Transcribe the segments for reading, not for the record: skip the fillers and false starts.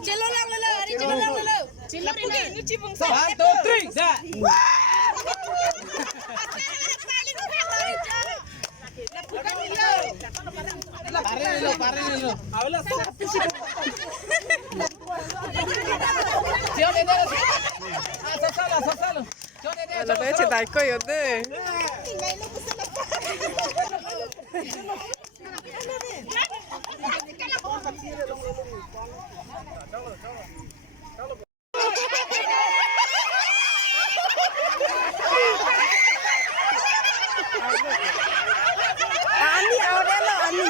Chelo lang lalo, ari chelo lang lalo. Chelo pugi, nyuci bungsa. 1, 2, 3, za. Pare nilo. Awala so. Siapa ini? Sasalo. Ano ba si Taiko yun eh. Ani, awal lo Ani.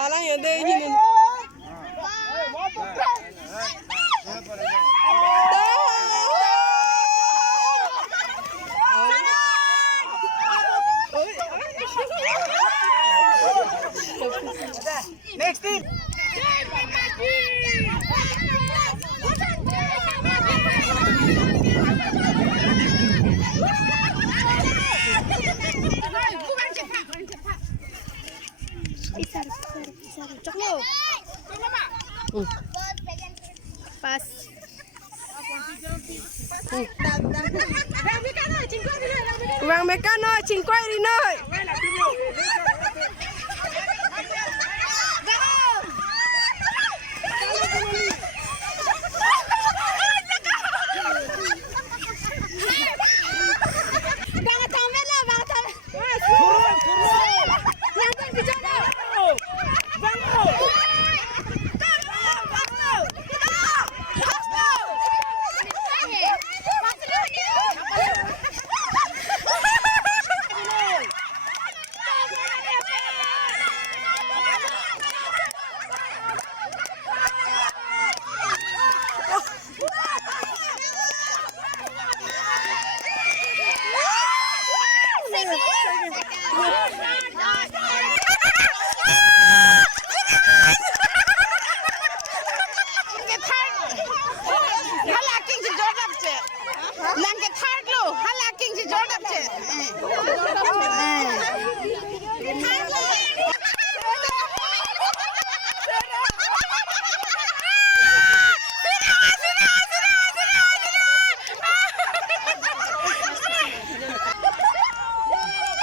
Halang ya deh ini. Next team. Pas. Bang Mekano, cingkoy rinoy. Langke third lo, hala king si Jordan che.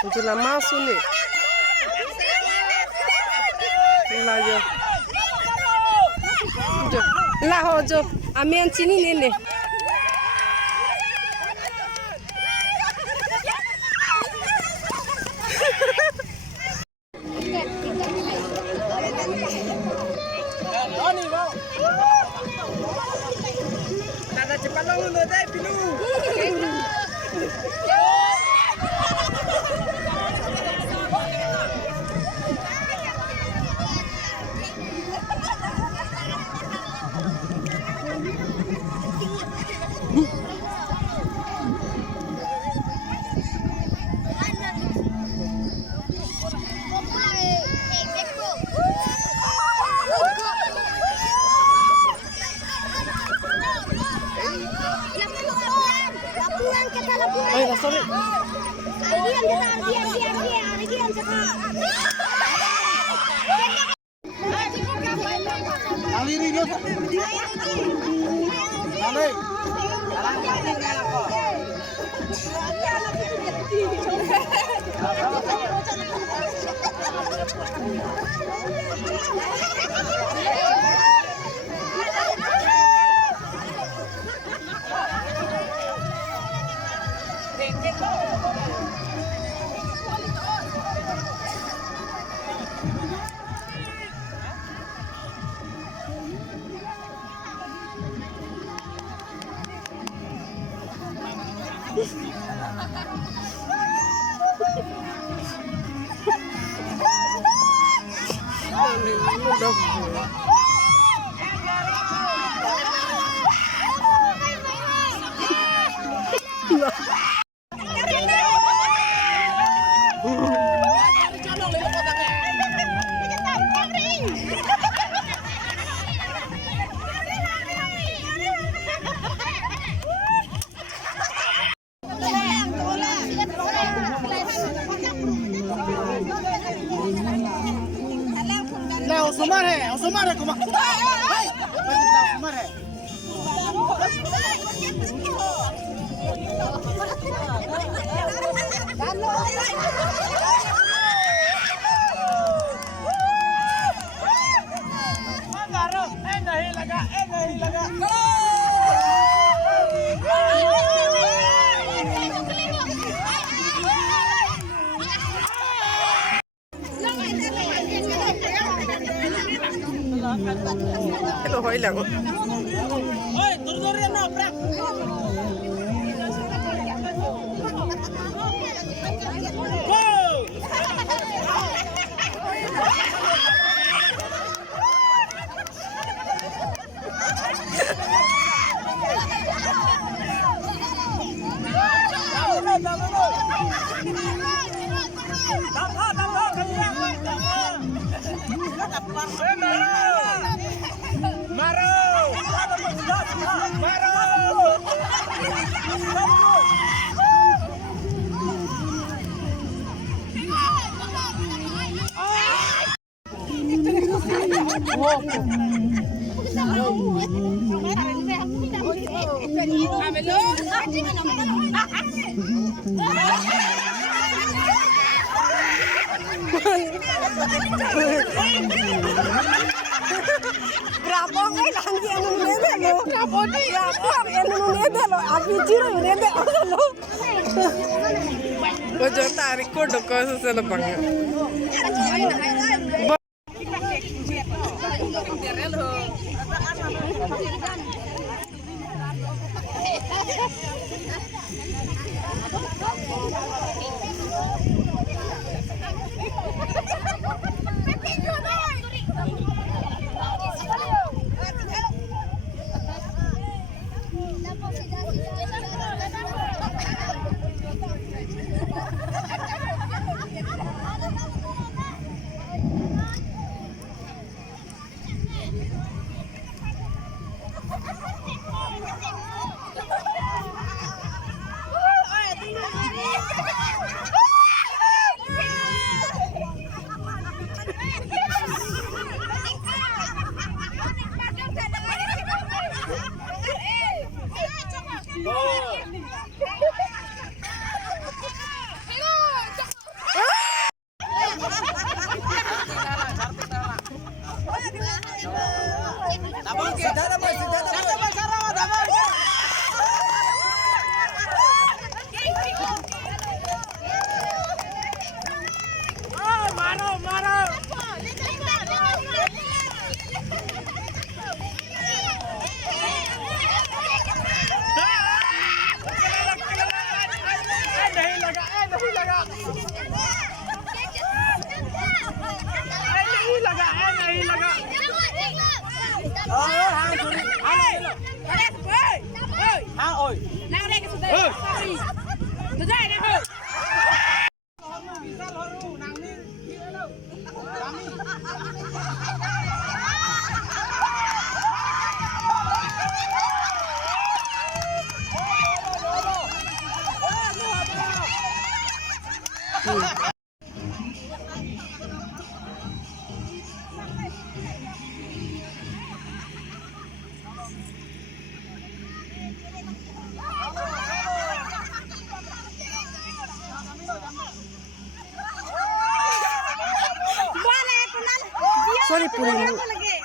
Itu lah masuk nih. Lah jo. Jo. Lah ho jo. Amian sini nih. Nada cepat lalu deh, pilu. Oh, sorry. Osumar है कुमार Osumar है नहीं लगा Hello, hỏi lặng. Oi, tur ya no, prak. Grabong ay lagi ang nunebe lo. Grabong ang nunebe lo. Abi jiro nunebe lo. Ojo tarik ko do ko sa lapang.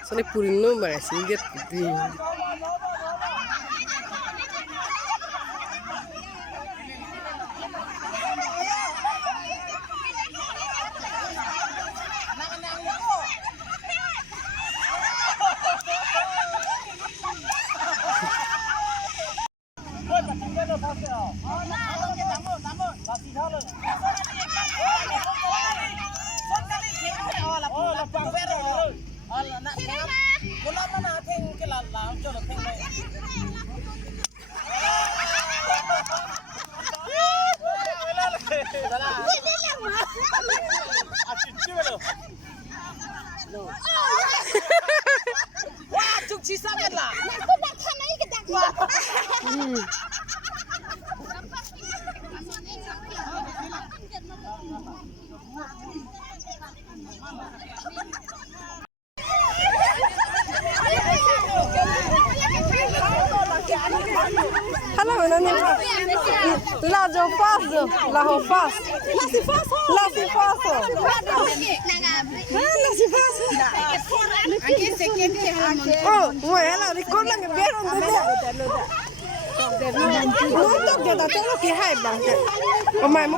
Sorry Purino masih gitu. Wah, cuci sangat lah. Halo, nani la jo faso, la ho fas. La si faso. Oh, bueno, recuerda que vieron de no toque da todo que hay, o mai mo